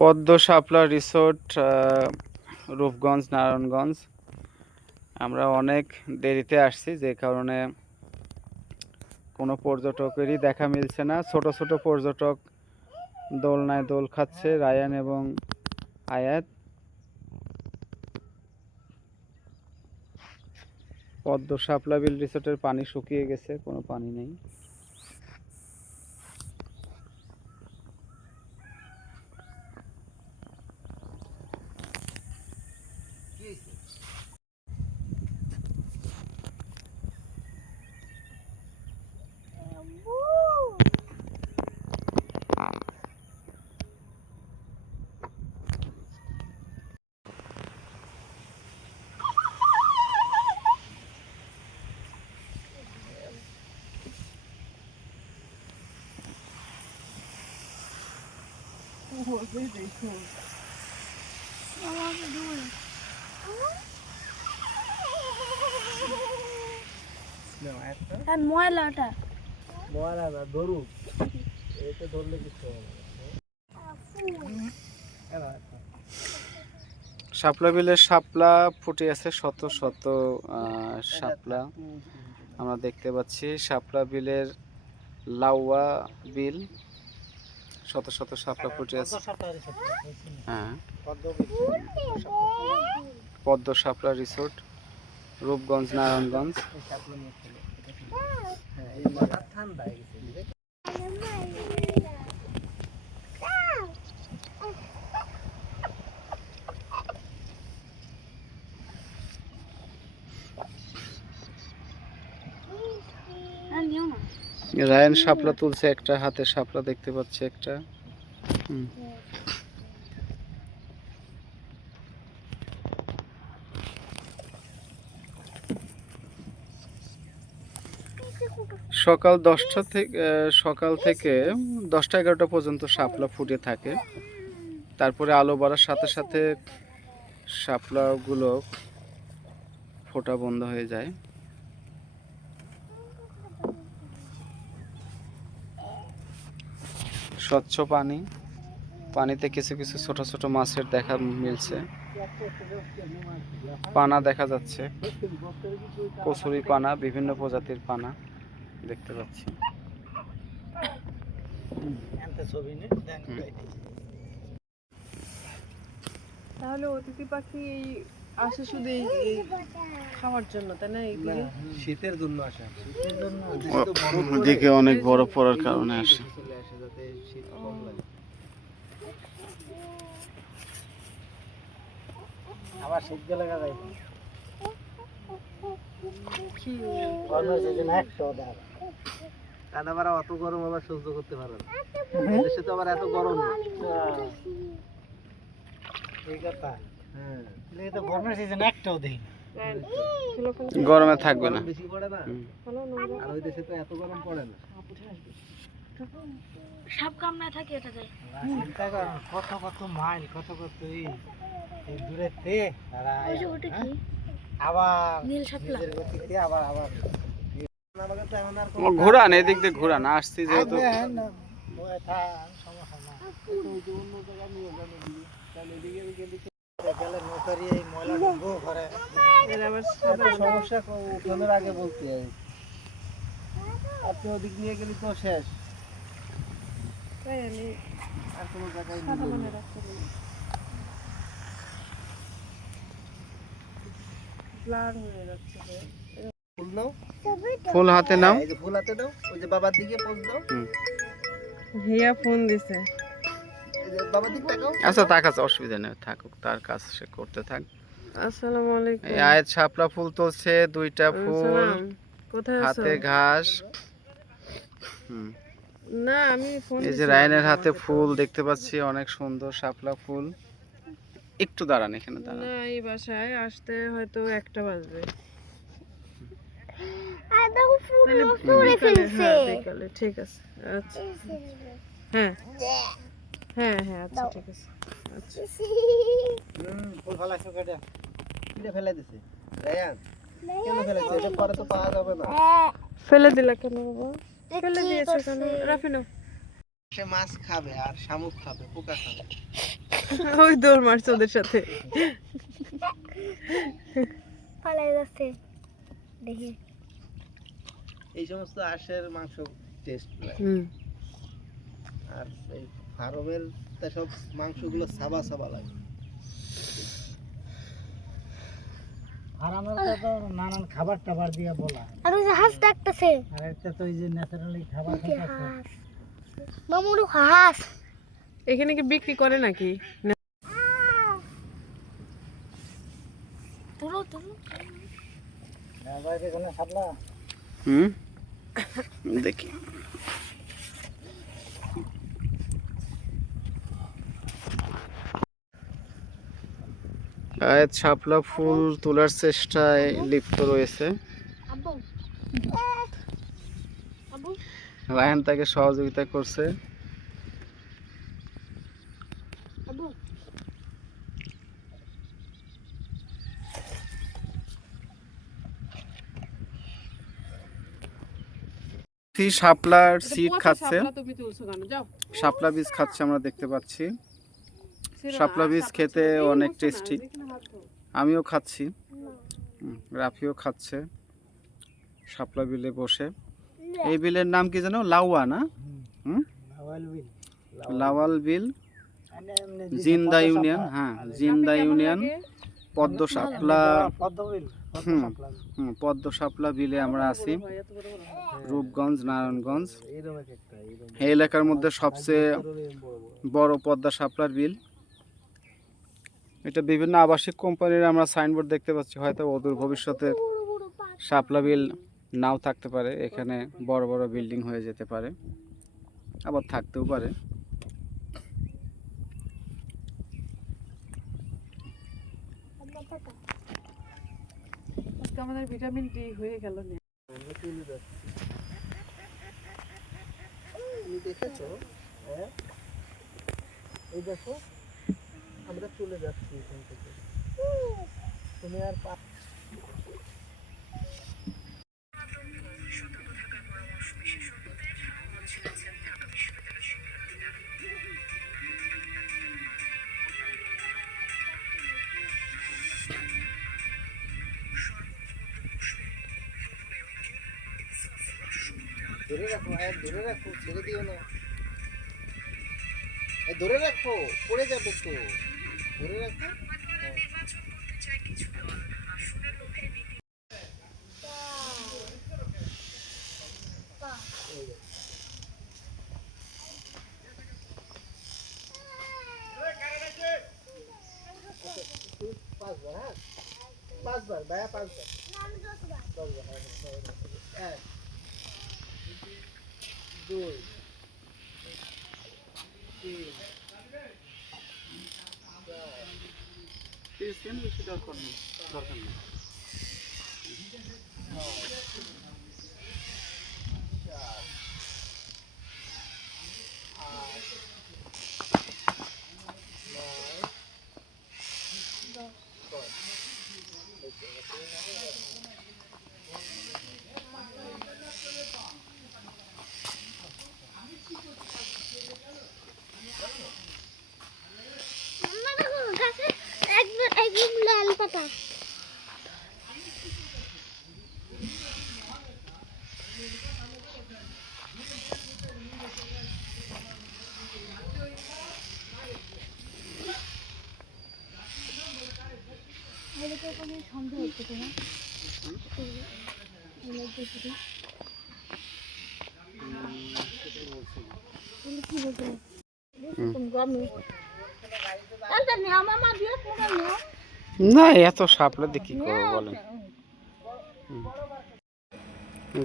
পদ্ম শাপলা রিসোর্ট রূপগঞ্জ, নারায়ণগঞ্জ। আমরা অনেক দেরিতে আসছি, যে কারণে কোনো পর্যটকেরই দেখা মিলছে না। ছোট ছোট পর্যটক দোলনায় দোল খাচ্ছে, রায়ান এবং আয়াত। পদ্ম শাপলা বিল রিসোর্টের পানি শুকিয়ে গেছে, কোনো পানি নেই। আর ময়লাটা শাপলা বিলের শাপলা ফুটে আছে শত শত আহ, শাপলা। আমরা দেখতে পাচ্ছি শাপলা বিলের লাউয়া বিল। শত শত শাপলা ফুটে আছে। হ্যাঁ। পদ্ম শাপলা রিসোর্ট রূপগঞ্জ নারায়ণগঞ্জ। আর নিও না রায়ন শাপলা তুলছে একটা, হাতে শাপলা দেখতে পাচ্ছি একটা। সকাল দশটা থেকে সকাল থেকে দশটা এগারোটা পর্যন্ত শাপলা ফুটে থাকে। তারপরে আলো বাড়ার সাথে সাথে শাপলাগুলো ফোটা বন্ধ হয়ে যায়। স্বচ্ছ পানি। পানিতে কিছু কিছু ছোট ছোট মাছের দেখা মিলছে। পানা দেখা যাচ্ছে। কচুরি পানা, বিভিন্ন প্রজাতির পানা দেখতে পাচ্ছি। তাহলে অতিথি পাখি এই আসে শুধু এই খাওয়ার জন্য তাই না এইগুলি শীতের জন্য আসা। শীতের জন্য ওদিকে অনেক বরফ পড়ার কারণে আসে। চলে আসে যাতে শীত লাগে। আবার শীত গেলে কাদা অত গরম আবার সহ্য করতে পারে না। দেশে তো আবার এত গরম না এই কথা হ্যাঁ গরমের সিজন একটাও দেই গরমে থাকবে না। বেশি পড়ে না? আর ওই দেশে তো এত গরম পড়ে না। থাকে যায় কত কত মাইল কত কত এই দূরের তে তারা ওই যে ওটা কি? আবার আবার আবার। ঘুরান এদিক দিয়ে ঘুরান আসছি যেহেতু। সমস্যা না। অন্য জায়গায় নিয়ে। তাহলে এদিকে এদিকে গেলে নৌকারি এই ময়লা ঢুকবো ঘরে। এর আবার সমস্যা উঠানোর আগে বলতে হয়। আর ওদিক নিয়ে গেলি তো শেষ আর কোনো জায়গায় সাদা নিয়ে মনে যাবি না। রাখতে পারি ব্লার হয়ে যাচ্ছে যে। ফুল হাতে নাও এই ফুল হাতে দাও ওই যে বাবার দিকে পোজ দাও হুম। ভাইয়া ফোন দিছে আচ্ছা তার কাছে অসুবিধা নেই থাকুক তার কাজ সে করতে থাক। আসসালামু আলাইকুম। এই আয়াত শাপলা ফুল তুলছে দুইটা ফুল কোথায় আছো? হাতে ঘাস। হুম। না আমি ফোন এই যে রায়নের হাতে ফুল দেখতে পাচ্ছি অনেক সুন্দর শাপলা ফুল। একটু দাঁড়ান এখানে দাঁড়ান। না এই বাসায় আসতে হয়তো একটা বাজবে। আর দেখো ফুল হ্যাঁ ঠিক আছে আচ্ছা। হ্যাঁ। হ্যাঁ হ্যাঁ আচ্ছা ঠিক আছে। আচ্ছা। হুম ফুল ফেলাইছো কেটে ফেলে দিছে? রায়ান কেন ফেলেছে এটা পরে তো পাওয়া যাবে না। ফেলে দিলা কেন বাবা? ফেলে দিয়েছ কেন রাফিনো সে মাছ খাবে আর শামুক খাবে পোকা খাবে। ওই দৌড় মারছে ওদের সাথে। পালাই যাচ্ছে। দেখি। এই সমস্ত আঁশের মাংস টেস্ট হুম। আর ফার্মের সব মাংসগুলো সাবা সাবা লাগে। ফার্মের তো নানান খাবার টাবার দিয়ে বলা। আর ওই যে হাঁস ডাকতেছে। আর একটা তো এই যে ন্যাচারালি খাবার কি হাঁস। মামুরু হাঁস। এখানে কি বিক্রি করে নাকি? না। ধরো ধরো। হুম? দেখি। আয়াত শাপলা ফুল তোলার চেষ্টায় লিপ্ত রয়েছে। রায়হান তাকে সহযোগিতা করছে। শাপলার সিড খাচ্ছে। শাপলা বীজ খাচ্ছে আমরা দেখতে পাচ্ছি। শাপলা বীজ খেতে অনেক টেস্টি। আমিও খাচ্ছি। রাফিও খাচ্ছে। শাপলা বিলে বসে। এই বিলের নাম কি জানো লাউয়া না? লাওয়াল বিল। লাওয়াল। বিল। জিন্দা ইউনিয়ন হ্যাঁ জিন্দা ইউনিয়ন পদ্ম শাপলা। পদ্ম হুম। শাপলা হুম পদ্ম শাপলা বিলে আমরা আছি হয়। রূপগঞ্জ নারায়ণগঞ্জ। এই এলাকার মধ্যে সবচেয়ে বড় পদ্মা শাপলার বিল। এটা বিভিন্ন আবাসিক কোম্পানির আমরা সাইনবোর্ড দেখতে পাচ্ছি। হয়তো অদূর ভবিষ্যতে শাপলা বিল নাও থাকতে পারে এখানে বড় বড় বিল্ডিং হয়ে যেতে পারে আবার থাকতেও পারে। আমাদের ভিটামিন ডি হয়ে গেল দেখেছ হ্যাঁ? এই দেখো আমরা চলে যাচ্ছি এখান থেকে। তুমি আর পা ধরে রাখো ধরে রাখো, ছেড়ে দিও না। ধরে রাখো, পড়ে যাবে তো। ধরে রাখো হ্যাঁ। পাঁচবার হ্যাঁ পাঁচবার ভাইয়া পাঁচবার দশবার হ্যাঁ এক দুই তিন Biz yeşil arkamız. Arkamız. না, এত শাপলা দিয়ে কি করব বলেন?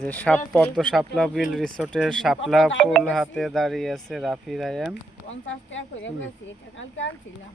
যে সাপ, পদ্ম সাপলা, বিল রিসোর্টের সাপলা ফুল হাতে দাঁড়িয়ে আছে রাফি রায়ান। পঞ্চাশ টাকা করে কালকে আনছিলাম।